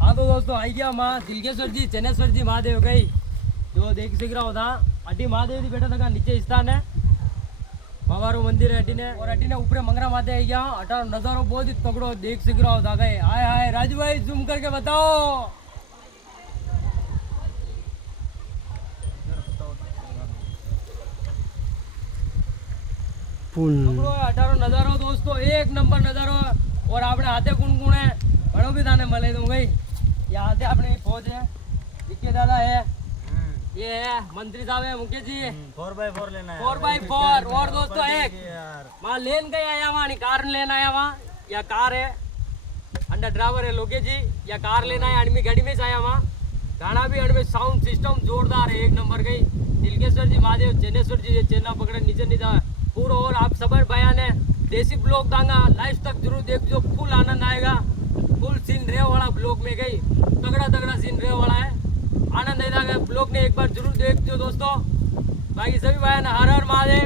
हाँ तो दोस्तों आई गया माँ दिलकेश्वर जी चनेश्वर जी महादेव गई जो देख सीख रहा होता अड्डी महादेव जी बेटा था नीचे स्थान है बाबारो मंदिर है अड्डी और अड्डी ने ऊपर मंगरा माते आई गया अठार नजारो बहुत ही तगड़ो देख सीख रहा होता गए आए हाय राजू भाई जूम करके बताओ अठारो नजारो दोस्तों एक नंबर नजारो और आपने हाथे कुण कुण है बड़ो भी थाने मले दूं गई यहाँ हाथे अपने फौज है इक्के दादा है ये है मंत्री साहब है मुकेश जी 4x4 लेना है 4x4 और दोस्तों एक वहाँ लेन गए आया वहाँ कार लेना आया वहाँ या कार है अंडर ड्राइवर है लोकेश जी या कार लेना है अनमी गाड़ी में से आया वहाँ गाना भी अनमे साउंड सिस्टम जोरदार है एक नंबर गई दिलकेश्वर जी महादेव चनेश्वर जी चेना पकड़े नीचे नीचे पूरा और आप सबर बयान है देसी ब्लॉग दांगा लाइव तक जरूर देखो फुल आनंद आएगा फुल सीन रहे वाला ब्लॉग में गई तगड़ा तगड़ा सीन रहे वाला है आनंद आएगा ब्लॉग ने एक बार जरूर देख दो दोस्तों बाकी सभी बयान हर हर महादेव।